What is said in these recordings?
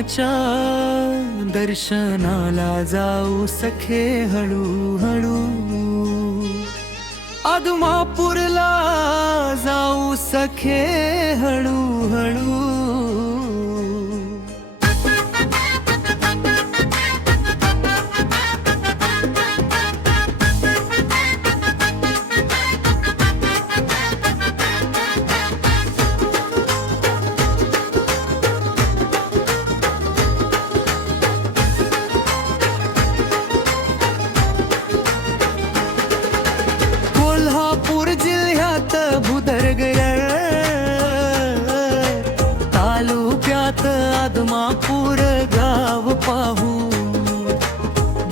मामाच्या दर्शनाला जाऊ सखे हळूहळू, आदमापूरला जाऊ सखे हळूहळू. कोल्हापूर जिल्ह्यात भुदरगड तालुक्यात आदमापूर गाव पाहू.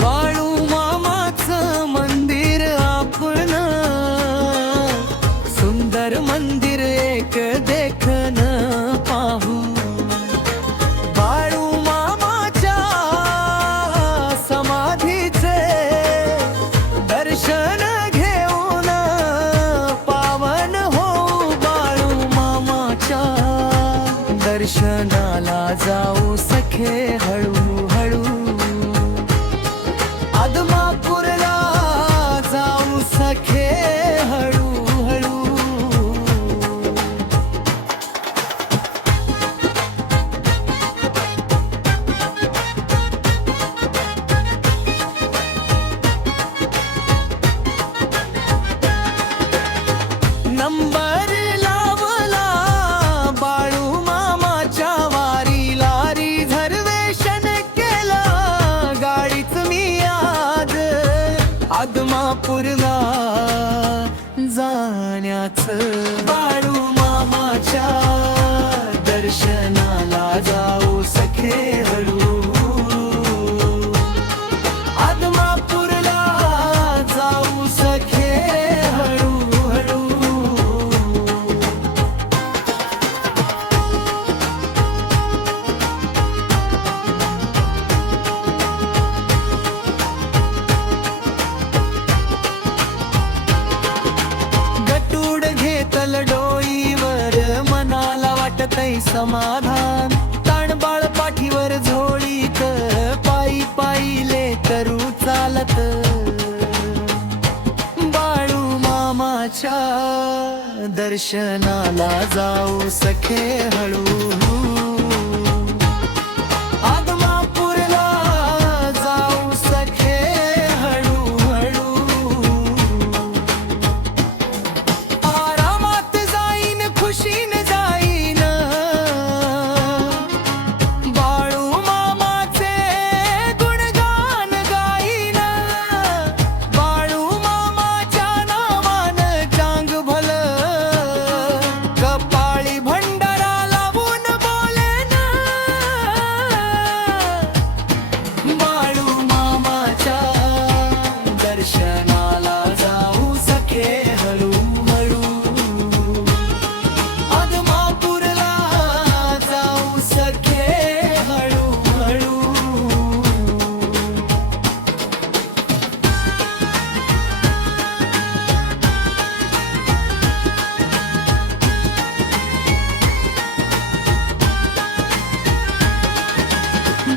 बाळू मामाचं मंदिर आपण, सुंदर मंदिर एक देखन पाहू. बाळू मामाच्या समाधीचे दर्शन घेऊन पावन हो. बाळू मामाच्या दर्शनाला जाऊ सखे हळूहळू, आदमापूरला जाऊ सखे हळूहळू. नंबर लावला बाळू मामाच्या वारीला, रिझर्वेशन केलं गाडीच मी आज. आदमापूरला जाण्याचं बाळू मामाच्या दर्शनाला जाऊ सखे हळू, आदमापूरला जाऊ सखे हळूहळू. गटूड घेतल डोईवर, मनाला वाटतय समाधान. ताणबाळ पाठीवर झोळीत, पायी पायीले करू चालत. बाळू मामाच्या दर्शनाला जाऊ सखे हळू, आदमापूरला जाऊ सखे हळूहळू. आरामात जाईन खुशीन जाईन, बाळू मामाचे गुणगान गाईन. बाळू मामाच्या नावान चांग भल, कपाळी भंडारा लावून बोलेन. बाळू मामाच्या दर्शनाला जाऊ सखे हळूहळू, आदमापूरला जाऊ सखे हळूहळू.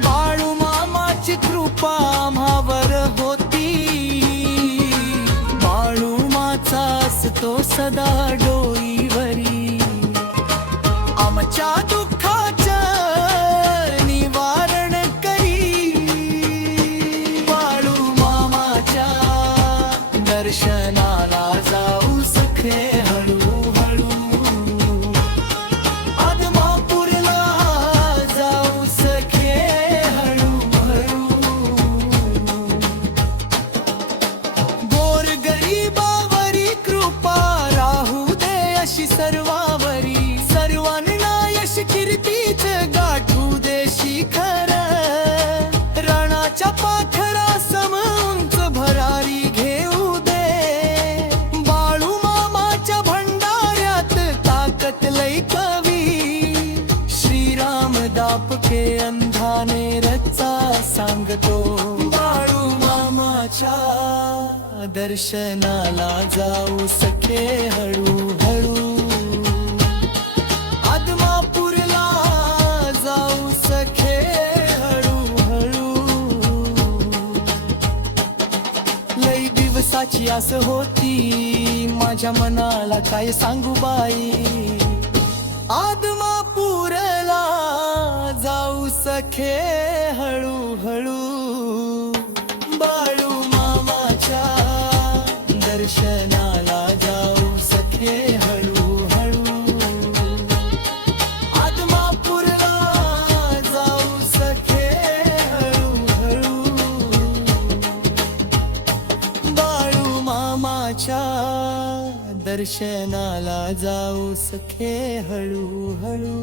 बाळू मामाची कृपा आम्हावर होती, बाळू माचा असतो सदा डोईवरी. आमच्या दुःखाचं निवारण करी, बाळू मामाच्या दर्शनाला जाऊ सखे हळूहळू, आदमापूरला जाऊ सखे हळूहळू. गोरगरिबावरी कृपा राहू दे अशी सर्वावरी, सर्वांना यश कीर्तीच गाठू दे शिखर. रणाच्या पाखरा सम उंच भरारी घेऊ दे, बाळू मामाच्या भंडाऱ्यात ताकत लई कवी. श्रीराम दापके अंधाने रचा सांगतो, बाळू मामाच्या दर्शनाला जाऊ सखे हळूहळू, आदमापूरला जाऊ सखे दिवसाची आस होती, माझ्या मनाला काय सांगू बाई. आदमापूरला जाऊ सखे हळूहळू, बाळू मामाच्या दर्शनाला जाऊ सखे हळूहळू. आदमापूरला जाऊ सखे हळूहळू, बाळू मामाच्या दर्शनाला जाऊ सखे हळूहळू.